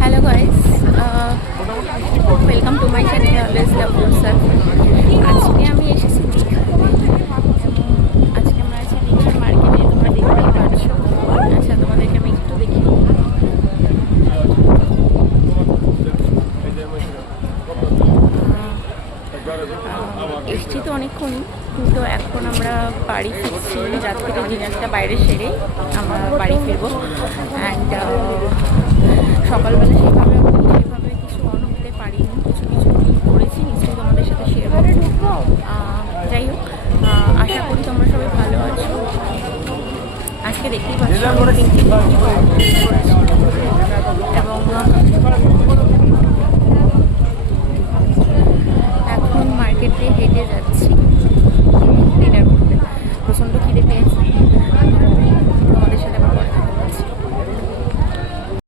Hello guys, welcome to my channel always love yourself. আজকে আমি এসেছি দীঘাতে। আজকে আমরা আছি দীঘার মার্কেটে, তোমরা দেখতেই পাচ্ছ। আচ্ছা, তোমাদেরকে আমি একটু দেখি। এসছি তো অনেকক্ষণই, কিন্তু এখন আমরা বাড়ি ফিরছি। রাত থেকে ডিনারটা বাইরে সেরে আমরা বাড়ি ফিরবো। অ্যান্ড সকালবেলা